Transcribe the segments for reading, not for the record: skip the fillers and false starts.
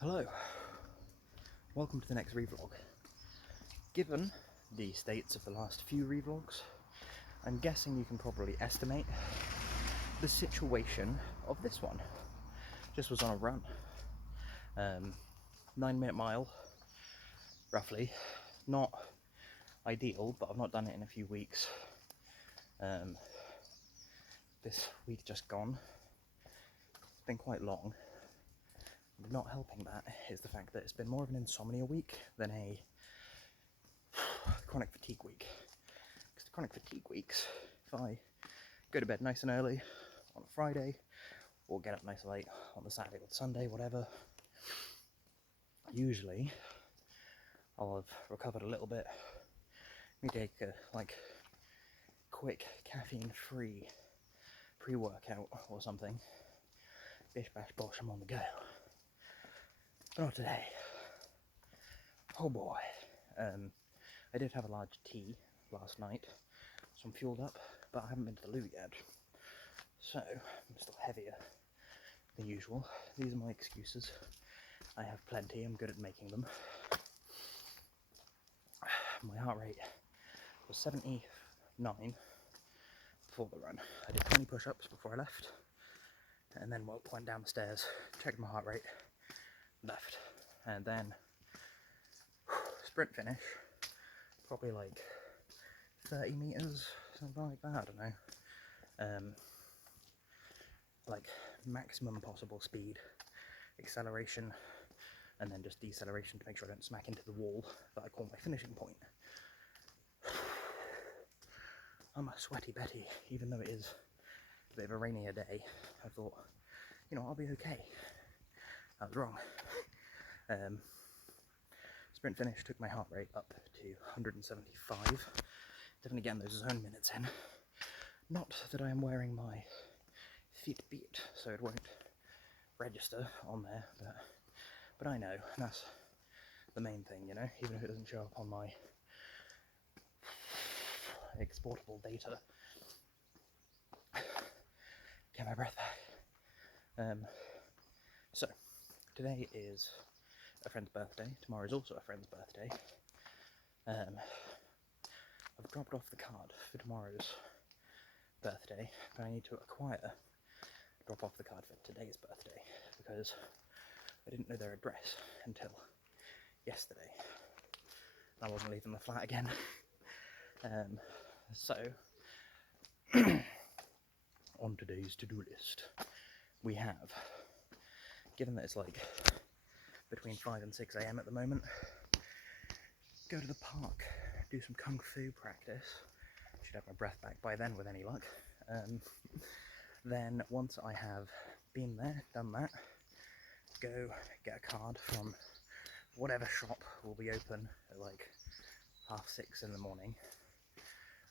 Hello, welcome to the next ReeVlog. Given the states of the last few ReeVlogs, I'm guessing you can probably estimate the situation of this one. Just was on a run, 9-minute mile, roughly. Not ideal, but I've not done it in a few weeks. This week just gone, it's been quite long. Not helping that is the fact that it's been more of an insomnia week than a chronic fatigue week. Because the chronic fatigue weeks, if I go to bed nice and early on a Friday, or get up nice and late on the Saturday or the Sunday, whatever, usually I'll have recovered a little bit. Me take a quick caffeine-free pre-workout or something. Bish bash bosh, I'm on the go. But not today. Oh boy. I did have a large tea last night, so I'm fueled up, but I haven't been to the loo yet. So, I'm still heavier than usual. These are my excuses. I have plenty, I'm good at making them. My heart rate was 79 before the run. I did 20 push-ups before I left, and then went down the stairs, checked my heart rate, left, and then sprint finish, probably like 30 meters, something like that, I don't know. Like maximum possible speed, acceleration, and then just deceleration to make sure I don't smack into the wall that I call my finishing point. I'm a sweaty Betty, even though it is a bit of a rainier day. I thought, I'll be okay. I was wrong. Sprint finish took my heart rate up to 175. Definitely getting those zone minutes in. Not that I am wearing my Fitbit, so it won't register on there, but I know, and that's the main thing, even if it doesn't show up on my exportable data. Get my breath back. So, today is a friend's birthday. Tomorrow is also a friend's birthday. I've dropped off the card for tomorrow's birthday, but I need to drop off the card for today's birthday, because I didn't know their address until yesterday. I wasn't leaving the flat again. So, on today's to-do list, we have, given that it's like between 5 and 6 a.m. at the moment, go to the park, do some kung fu practice. Should have my breath back by then with any luck. Then once I have been there, done that, go get a card from whatever shop will be open at like 6:30 in the morning,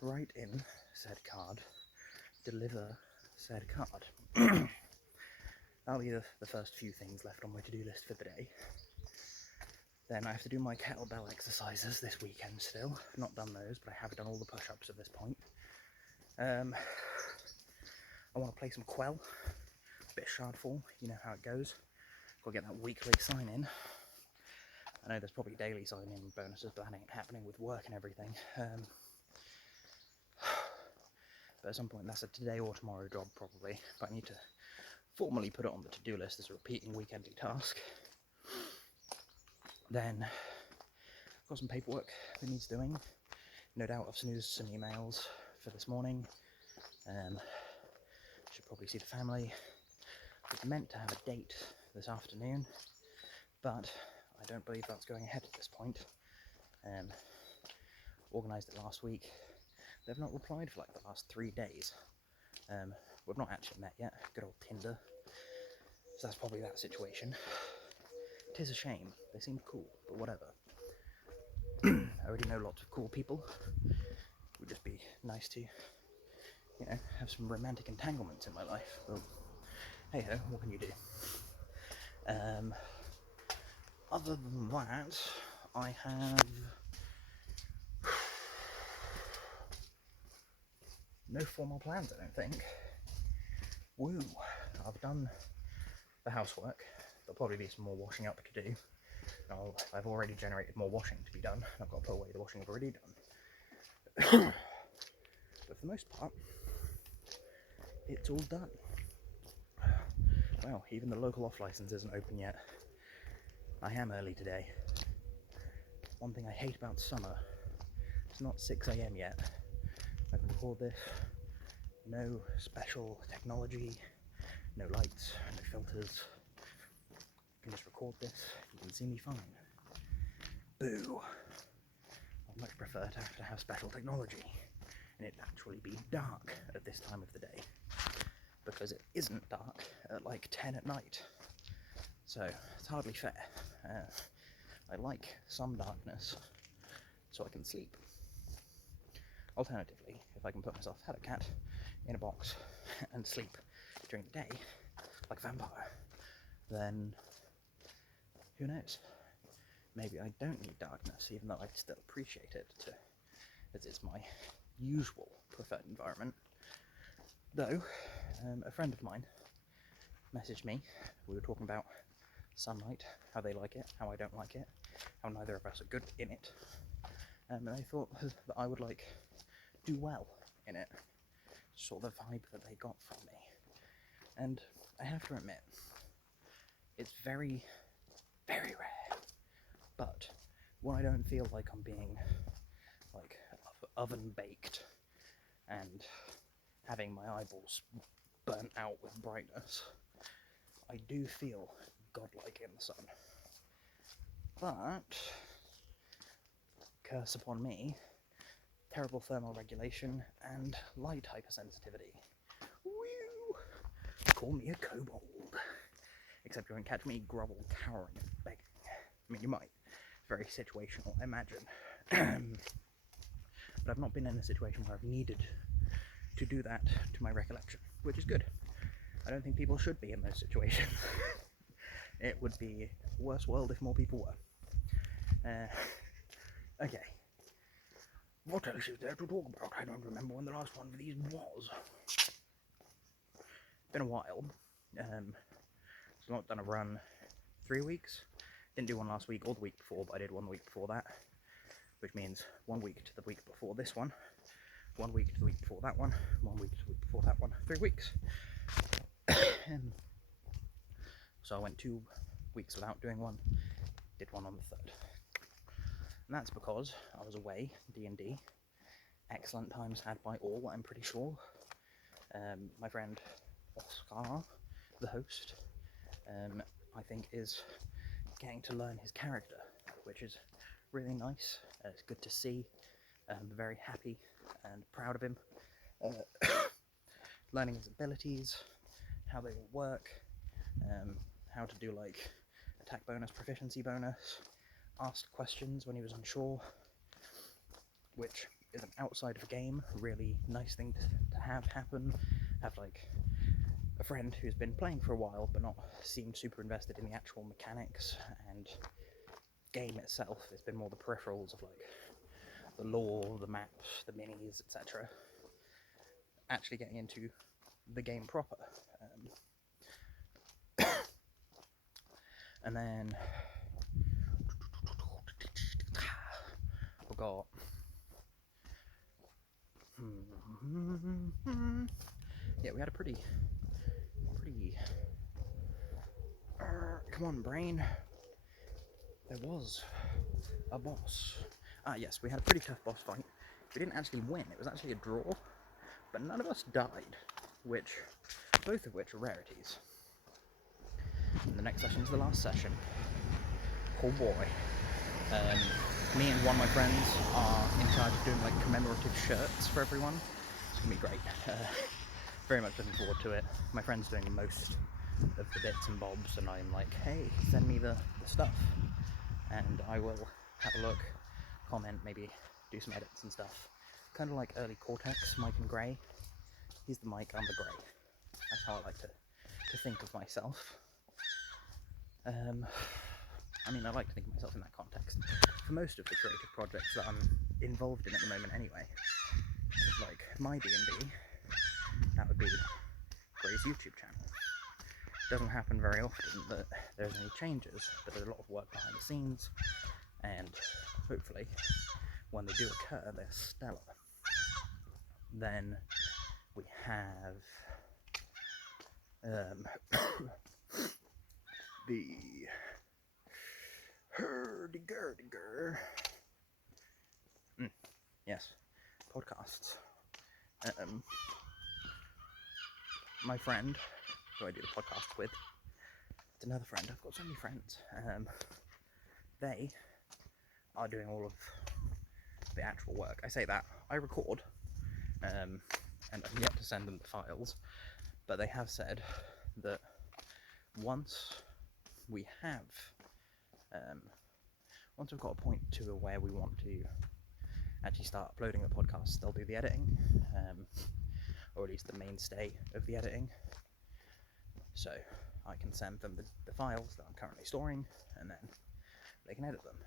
write in said card, deliver said card. That'll be the first few things left on my to-do list for the day. Then I have to do my kettlebell exercises this weekend still. I've not done those, but I have done all the push-ups at this point. I want to play some Quell, a bit of Shardfall, you know how it goes. Got to get that weekly sign-in. I know there's probably daily sign-in bonuses, but that ain't happening with work and everything. But at some point that's a today or tomorrow job probably, but I need to formally put it on the to-do list as a repeating weekendly task. Then got some paperwork that needs doing. No doubt I've snoozed some emails for this morning. Should probably see the family. I was meant to have a date this afternoon, but I don't believe that's going ahead at this point. Organised it last week. They've not replied for like the last 3 days. We've not actually met yet. Good old Tinder. So that's probably that situation. 'Tis a shame. They seemed cool, but whatever. I already know lots of cool people. It would just be nice to, have some romantic entanglements in my life. Well, hey ho, what can you do? Other than that, I have no formal plans, I don't think. Woo! I've done the housework. there'll probably be some more washing up to do. I've already generated more washing to be done. I've got to put away the washing I've already done. But for the most part, it's all done. Well, even the local off license isn't open yet. I am early today. One thing I hate about summer, it's not 6 AM yet. I can record this, no special technology, no lights, no filters. I can just record this, you can see me fine. Boo! I'd much prefer to have special technology and it actually be dark at this time of the day, because it isn't dark at like 10 at night, so it's hardly fair. I like some darkness so I can sleep. Alternatively, if I can put myself had a cat in a box and sleep during the day like a vampire, then who knows? Maybe I don't need darkness, even though I'd still appreciate it, as it's my usual preferred environment. Though, a friend of mine messaged me. We were talking about sunlight, how they like it, how I don't like it, how neither of us are good in it, and I thought that I would do well in it, sort of the vibe that they got from me. And I have to admit, it's very, very rare, but when I don't feel like I'm being oven baked and having my eyeballs burnt out with brightness, I do feel godlike in the sun. But, curse upon me, terrible thermal regulation and light hypersensitivity. Woo! Call me a kobold. Except you won't catch me grovel, cowering and begging. I mean, you might. Very situational, I imagine. But I've not been in a situation where I've needed to do that to my recollection, which is good. I don't think people should be in those situations. It would be a worse world if more people were. Okay. What else is there to talk about? I don't remember when the last one of these was. Been a while. So not done a run 3 weeks. Didn't do one last week or the week before, but I did one the week before that. Which means 1 week to the week before this one, 1 week to the week before that one, 1 week to the week before that one, 3 weeks. So I went 2 weeks without doing one, did one on the 3rd. And that's because I was away, D&D. Excellent times had by all, I'm pretty sure. My friend Oscar, the host, I think is getting to learn his character, which is really nice. It's good to see. I'm very happy and proud of him. Learning his abilities, how they all work, how to do attack bonus, proficiency bonus, asked questions when he was unsure, which is an outside of a game really nice thing to have happen. Have a friend who's been playing for a while but not seemed super invested in the actual mechanics and game itself. It's been more the peripherals of the lore, the maps, the minis, etc. Actually getting into the game proper. And then we got yeah, we had a pretty come on, brain. There was a boss. Yes, we had a pretty tough boss fight. We didn't actually win, it was actually a draw, but none of us died, both of which are rarities. And the next session is the last session. Oh boy. Me and one of my friends are in charge of doing commemorative shirts for everyone. It's gonna be great. Very much looking forward to it. My friend's doing most of the bits and bobs, and I'm like, hey, send me the stuff. And I will have a look, comment, maybe do some edits and stuff. Kind of like early Cortex, Mike and Gray. He's the Mike, I'm the Gray. That's how I like to think of myself. I mean, I like to think of myself in that context. For most of the creative projects that I'm involved in at the moment anyway, like my D&D, that would be Gray's YouTube channel. doesn't happen very often that there's any changes, but there's a lot of work behind the scenes, and hopefully when they do occur, they're stellar. Then we have the hurdy-gurdy-gur. Yes, podcasts. My friend who I do the podcast with, it's another friend, I've got so many friends, they are doing all of the actual work. I say that, I record, and I'm yet to send them the files, but they have said that once we have, once we've got a point to where we want to actually start uploading the podcast, they'll do the editing, or at least the mainstay of the editing, so I can send them the files that I'm currently storing, and then they can edit them.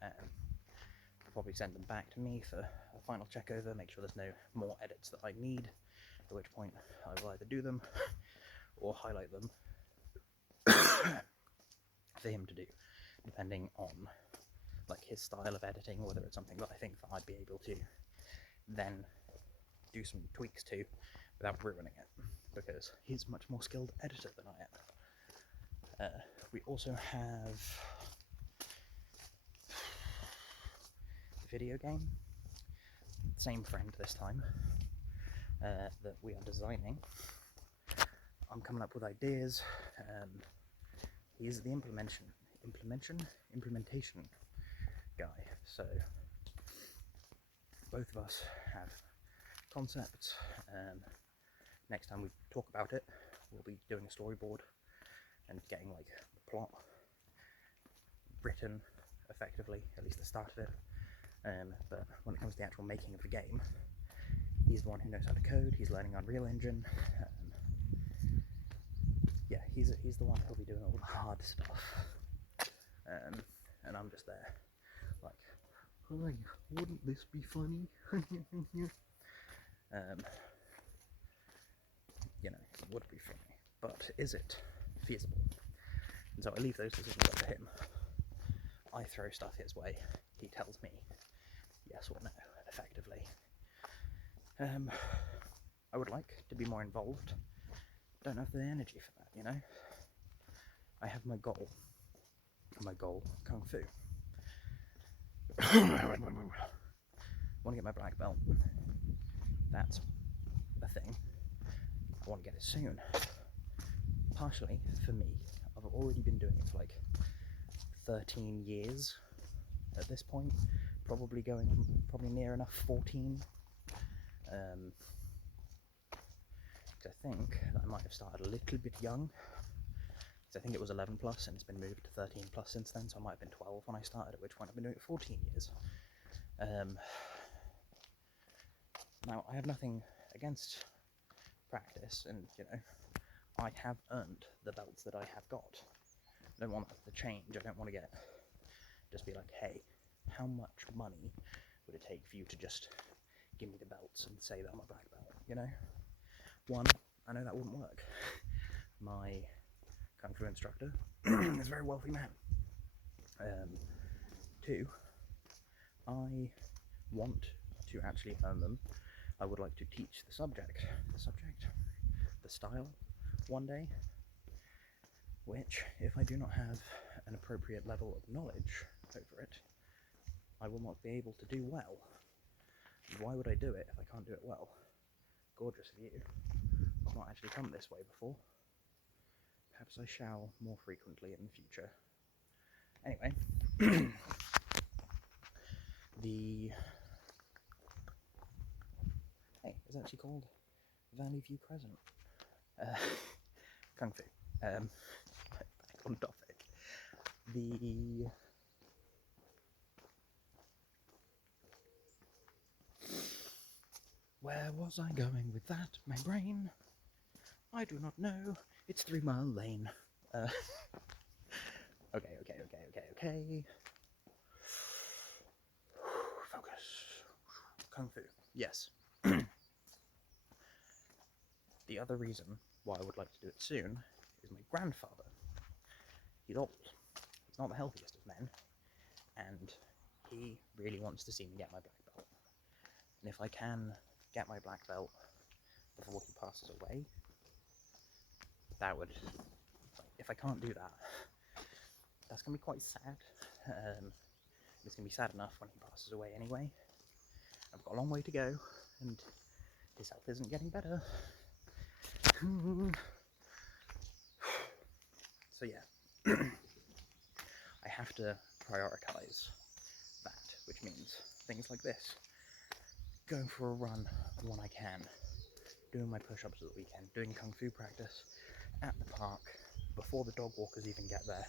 They'll probably send them back to me for a final check over, make sure there's no more edits that I need, at which point I will either do them or highlight them for him to do, depending on like his style of editing, whether it's something that I think that I'd be able to then do some tweaks to without ruining it, because he's a much more skilled editor than I am. We also have the video game, same friend this time, that we are designing. I'm coming up with ideas. He's the implementation guy, so both of us have concepts. Next time we talk about it, we'll be doing a storyboard and getting like the plot written effectively, at least the start of it. But when it comes to the actual making of the game, he's the one who knows how to code. He's learning Unreal Engine. Yeah, he's the one who'll be doing all the hard stuff. And I'm just there, like, hi, wouldn't this be funny? You know, it would be funny, but is it feasible? And so I leave those decisions up to him. I throw stuff his way. He tells me yes or no, effectively. I would like to be more involved. Don't have the energy for that, you know? I have my goal. My goal, Kung Fu. I want to get my black belt. That's a thing. I want to get it soon. Partially, for me, I've already been doing it for like 13 years at this point. Probably near enough 14. I think that I might have started a little bit young. I think it was 11 plus and it's been moved to 13 plus since then, so I might have been 12 when I started, at which point I've been doing it 14 years. Now, I have nothing against practice, and, you know, I have earned the belts that I have got. I don't want that to change. I don't want to just be like, hey, how much money would it take for you to just give me the belts and say that I'm a black belt, you know? One, I know that wouldn't work. My Kung Fu instructor is a very wealthy man. Two, I want to actually earn them. I would like to teach the style, one day, which, if I do not have an appropriate level of knowledge over it, I will not be able to do well. Why would I do it if I can't do it well? Gorgeous view. I've not actually come this way before. Perhaps I shall more frequently in the future. Anyway, it's actually called Valley View Crescent. Kung Fu. Back on topic. Where was I going with that? My brain? I do not know. It's 3 Mile Lane. Okay. Focus. Kung Fu. Yes. The other reason why I would like to do it soon is my grandfather. He's old. He's not the healthiest of men, and he really wants to see me get my black belt. And if I can get my black belt before he passes away, that would, if I can't do that, that's going to be quite sad. It's going to be sad enough when he passes away anyway. I've got a long way to go, and his health isn't getting better. So yeah, I have to prioritize that, which means things like this. Going for a run when I can, doing my push-ups at the weekend, doing kung fu practice at the park before the dog walkers even get there.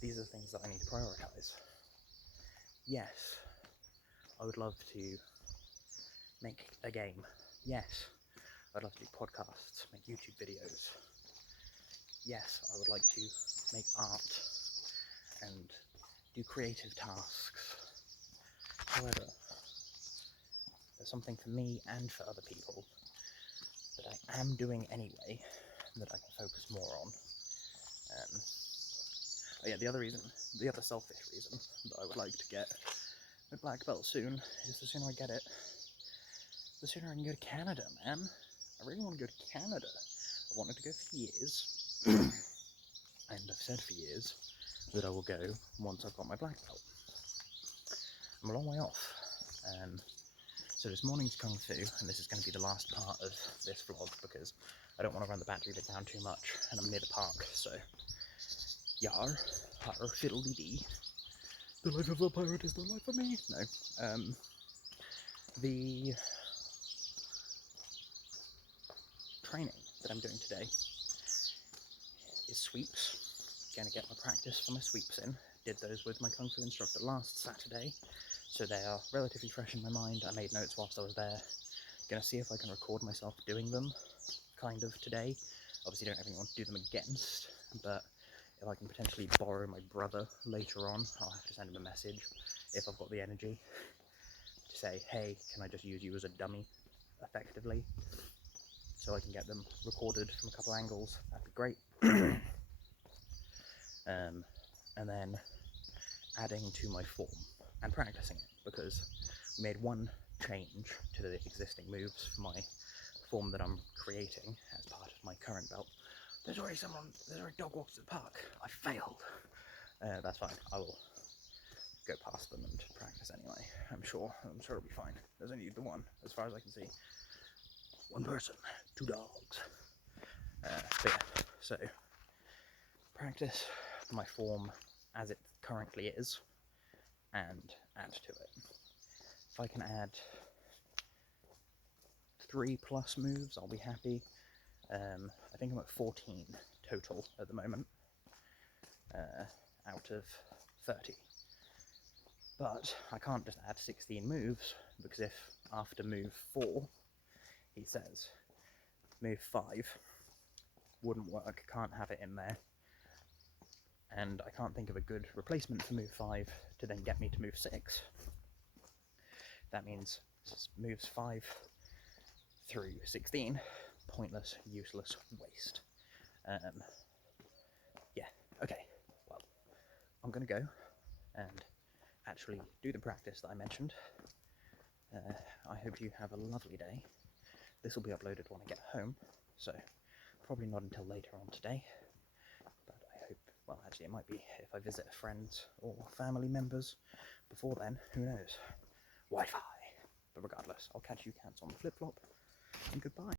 These are the things that I need to prioritize. Yes, I would love to make a game. Yes, I'd love to do podcasts, make YouTube videos. Yes, I would like to make art and do creative tasks. However, there's something for me and for other people that I am doing anyway that I can focus more on. Oh yeah, the other selfish reason that I would like to get my black belt soon is the sooner I get it, the sooner I can go to Canada, man. I really want to go to Canada. I've wanted to go for years, and I've said for years that I will go once I've got my black belt. I'm a long way off. So this morning's Kung Fu, and this is going to be the last part of this vlog because I don't want to run the battery bit down too much, and I'm near the park, so yar, har, fiddle-dee-dee. The life of a pirate is the life of me. No. The training that I'm doing today is sweeps. Gonna get my practice for my sweeps in. Did those with my Kung Fu instructor last Saturday, so they are relatively fresh in my mind. I made notes whilst I was there. Gonna see if I can record myself doing them, kind of, today. Obviously don't have anyone to do them against, but if I can potentially borrow my brother later on, I'll have to send him a message if I've got the energy to say, hey, can I just use you as a dummy, effectively, so I can get them recorded from a couple angles. That'd be great. And then adding to my form and practicing it, because we made one change to the existing moves for my form that I'm creating as part of my current belt. There's already dog walks at the park. I failed. That's fine. I will go past them and practice anyway. I'm sure it'll be fine. There's only the one, as far as I can see. One person, 2 dogs. But yeah, so practice my form as it currently is and add to it. If I can add 3+ moves, I'll be happy. I think I'm at 14 total at the moment, out of 30. But I can't just add 16 moves, because if after move 4 he says move 5 wouldn't work, can't have it in there, and I can't think of a good replacement for move 5 to then get me to move 6. That means moves 5 through 16, pointless, useless waste. Yeah, okay, well, I'm gonna go and actually do the practice that I mentioned. I hope you have a lovely day. This will be uploaded when I get home, so probably not until later on today, but I hope, well, actually it might be if I visit friends or family members before then, who knows. Wi-Fi. But regardless, I'll catch you cats on the flip-flop, and goodbye.